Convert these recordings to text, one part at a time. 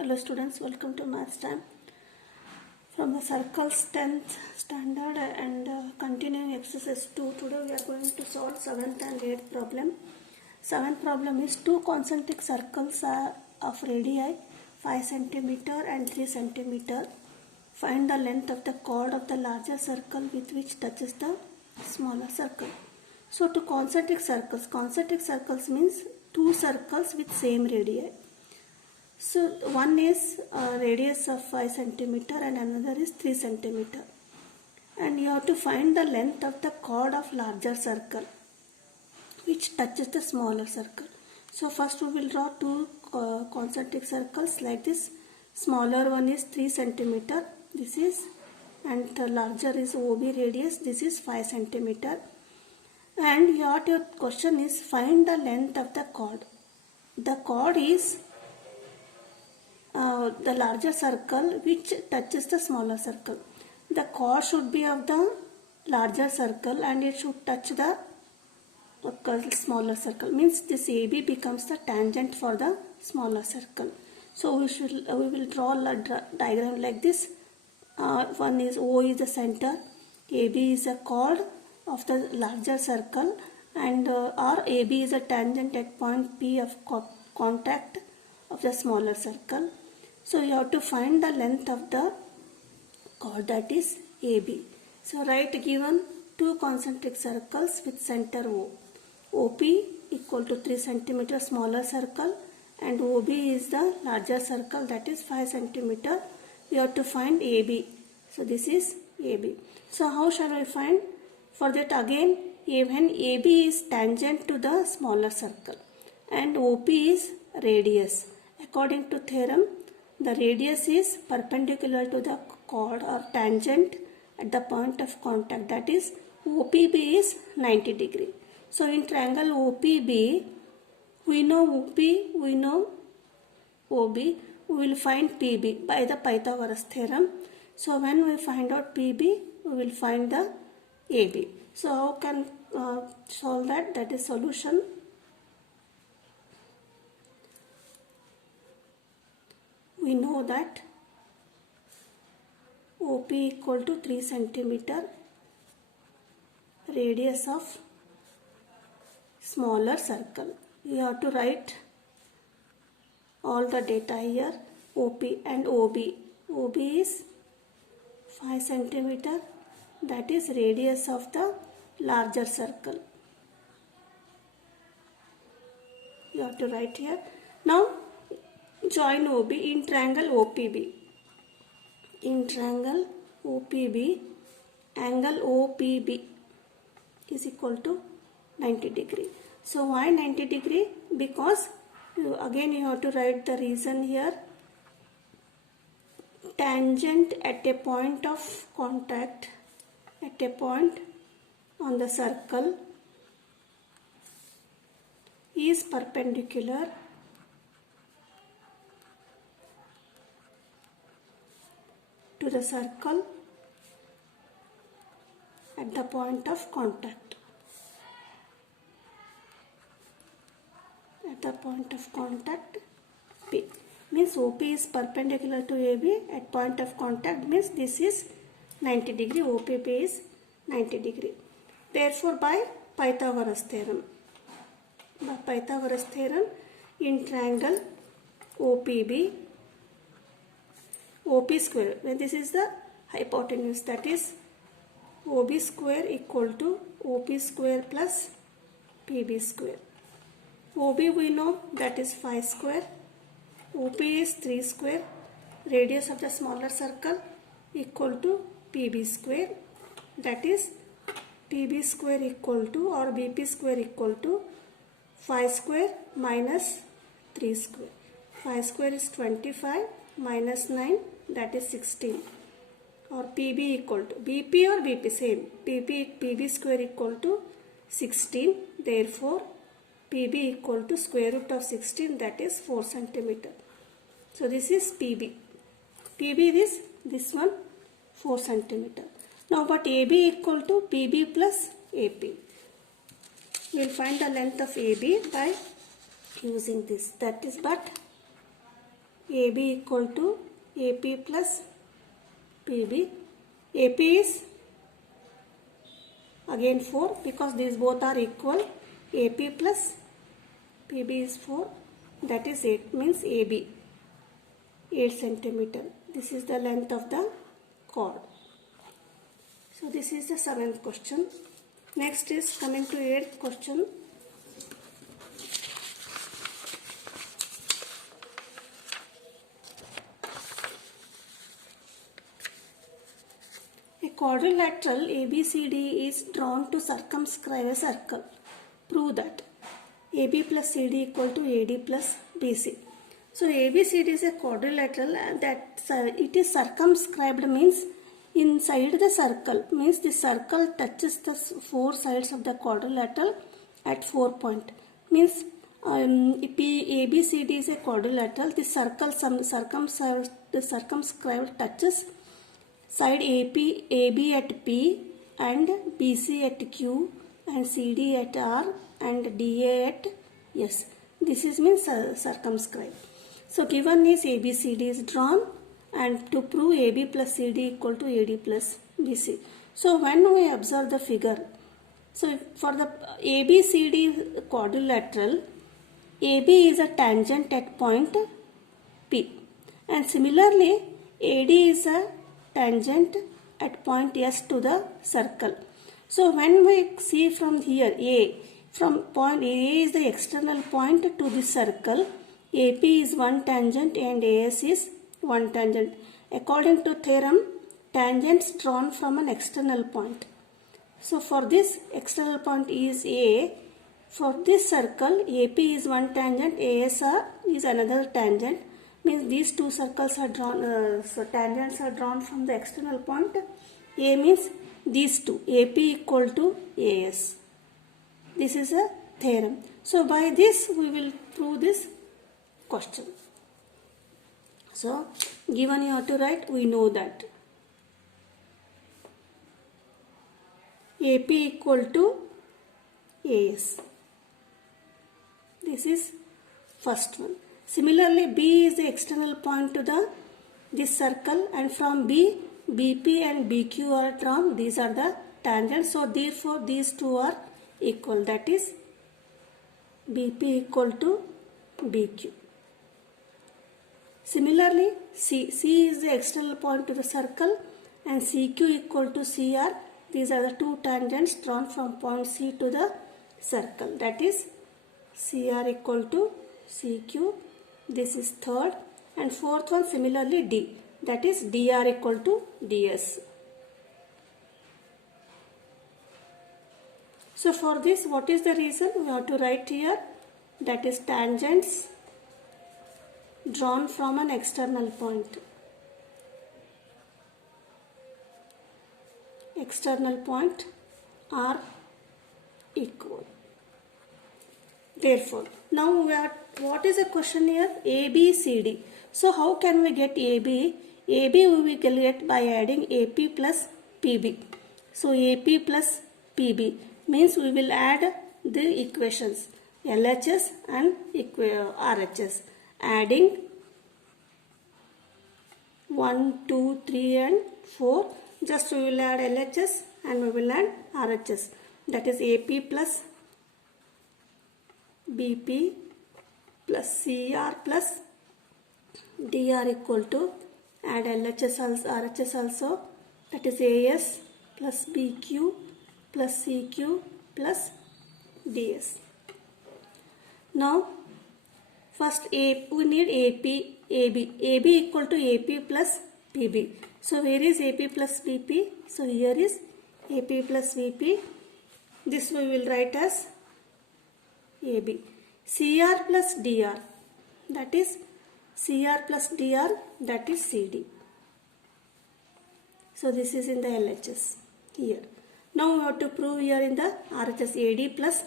Hello students, welcome to Maths Time. From the Circles 10th standard and continuing exercise 2. Today we are going to solve 7th and 8th problem. 7th problem is two concentric circles of radii 5 cm and 3 cm. Find the length of the chord of the larger circle with which touches the smaller circle. So to concentric circles means two circles with same radii. So one is radius of 5 cm and another is 3 cm. And you have to find the length of the chord of larger circle which touches the smaller circle. So first we will draw two concentric circles like this. Smaller one is 3 cm. This is, and the larger is OB radius. This is 5 cm. And your question is find the length of the chord. The chord is the larger circle which touches the smaller circle. The chord should be of the larger circle and it should touch the smaller circle. Means this AB becomes the tangent for the smaller circle. So we will draw a diagram like this. One is O is the center, AB is a chord of the larger circle, and or AB is a tangent at point P of contact of the smaller circle. So you have to find the length of the chord, that is AB. So write given two concentric circles with center O. OP equal to 3 cm smaller circle and OB is the larger circle, that is 5 cm. We have to find AB. So this is AB. So how shall I find? For that again, when AB is tangent to the smaller circle and OP is radius. According to theorem, the radius is perpendicular to the chord or tangent at the point of contact, that is OPB is 90 degree. So in triangle OPB, we know OP, we know OB, we will find PB by the Pythagoras theorem. So when we find out PB, we will find the AB. So how can solve that? That is solution. We know that OP equal to 3 cm, radius of smaller circle. You have to write all the data here. OP and OB. OB is 5 cm, that is radius of the larger circle. You have to write here. Now join OB in triangle OPB. In triangle OPB, angle OPB is equal to 90 degree. So why 90 degree? Because again you have to write the reason here. Tangent at a point of contact, at a point on the circle, is perpendicular to the circle at the point of contact. At the point of contact P. Means OP is perpendicular to AB at point of contact, means this is 90 degree, OPP is 90 degree. Therefore by Pythagoras theorem, in triangle OPB, OP square, when this is the hypotenuse, that is OB square equal to OP square plus PB square. OB we know, that is 5 square, OP is 3 square, radius of the smaller circle equal to PB square, that is PB square equal to or BP square equal to 5 square minus 3 square. 5 square is 25 minus 9, that is 16. Or PB equal to BP or BP same. PB square equal to 16. Therefore PB equal to square root of 16, that is 4 cm. So this is PB. PB is this one 4 cm. Now but AB equal to PB plus AP. We will find the length of AB by using this. That is but AB equal to AP plus PB. AP is again 4 because these both are equal. AP plus PB is 4, that is 8, means AB 8 centimeter. This is the length of the cord. So this is the 7th question. Next is coming to 8th question. A quadrilateral ABCD is drawn to circumscribe a circle. Prove that AB plus CD equal to AD plus BC. So ABCD is a quadrilateral and that it is circumscribed means inside the circle, means the circle touches the 4 sides of the quadrilateral at 4 points. Means ABCD is a quadrilateral. The circle circumscribed touches side AB at P and BC at Q and CD at R and DA at S. This is means circumscribed. So given is ABCD is drawn, and to prove AB plus CD equal to AD plus BC. So when we observe the figure, so for the ABCD quadrilateral, AB is a tangent at point P, and similarly AD is a tangent at point S to the circle. So when we see from here A, from point A is the external point to the circle, AP is one tangent and AS is one tangent. According to theorem, tangents drawn from an external point. So for this external point is A. For this circle, AP is one tangent, AS is another tangent. Means these two circles are drawn, so tangents are drawn from the external point. A means these two, AP equal to AS. This is a theorem. So by this we will prove this question. So given you have to write, we know that AP equal to AS. This is first one. Similarly, B is the external point to this circle, and from B, BP and BQ are drawn. These are the tangents. So therefore these two are equal. That is BP equal to BQ. Similarly, C is the external point to the circle and CQ equal to CR. These are the two tangents drawn from point C to the circle. That is CR equal to CQ. This is third. And fourth one similarly D. That is DR equal to DS. So for this, what is the reason? We have to write here. That is tangents drawn from an external point. External point are equal. Therefore, now we are, what is the question here? ABCD. So how can we get AB? AB we will get by adding AP plus PB. So AP plus PB means we will add the equations LHS and RHS. Adding 1, 2, 3 and 4. Just we will add LHS and we will add RHS. That is AP plus BP plus CR plus DR equal to, add LHS also, RHS also, that is AS plus BQ plus CQ plus DS. Now first we need AB equal to AP plus PB. So where is AP plus BP? So here is AP plus VP. This we will write as AB. CR plus DR, that is CR plus DR, that is CD. So this is in the LHS here. Now we have to prove here in the RHS AD plus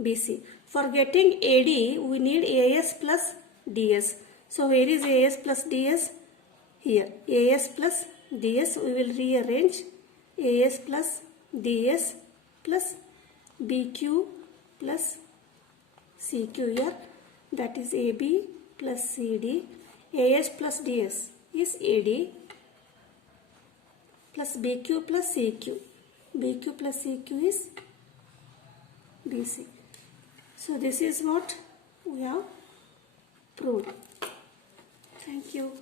BC. For getting AD, we need AS plus DS. So where is AS plus DS? Here. AS plus DS, we will rearrange AS plus DS plus BQ plus CQ here. That is AB plus CD. AS plus DS is AD plus BQ plus CQ. BQ plus CQ is BC. So this is what we have proved. Thank you.